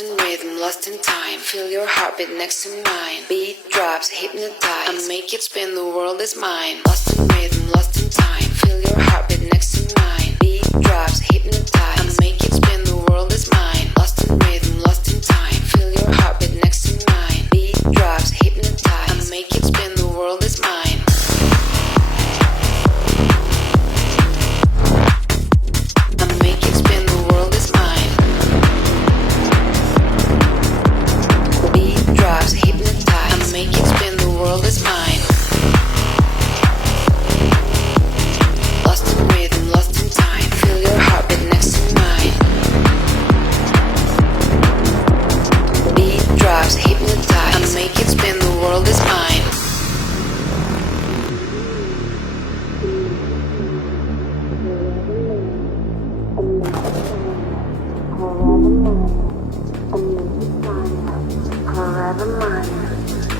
Lost in rhythm, lost in time. Feel your heartbeat next to mine. Beat drops, hypnotize. I make it spin, the world is mine. Lost in rhythm, lost in time. Feel your heartbeat next to mine. Beat drops, hypnotize. I make it spin, the world is mine. Lost in rhythm, lost in time. Feel your heartbeat next to mine. Beat drops, hypnotize. I make it spin, the world is mine. I make it spin, the world is mine. Beat drops, hypnotize. I make it spin, the world is mine. Lost in rhythm, lost in time. Feel your heartbeat next to mine. Beat drops, hypnotize. I make it spin, the world is mine. Forever mine,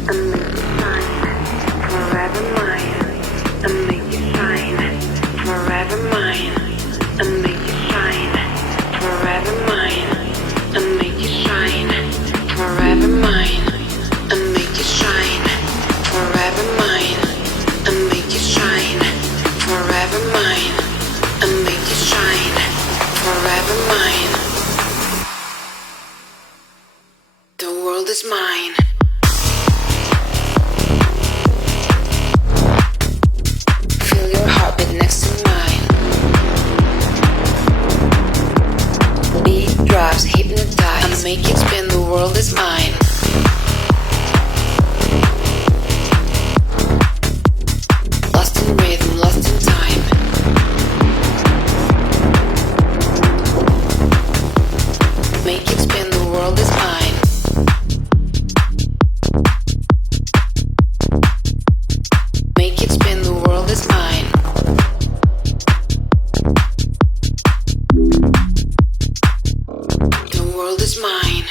I make it shine. Forever mine, I make it shine. Forever mine, I make it shine. Forever mine, I make it shine. Forever mine, I make it shine. Forever mine, I make it shine. Forever mine, I make it shine. Forever mine. The world is mine. Feel your heartbeat next to mine. Beat drops, hypnotize. I make it spin, the world is mine. Lost in rhythm, lost in time. Make it spin, the world is mine. Make it spin, the world is mine. The world is mine.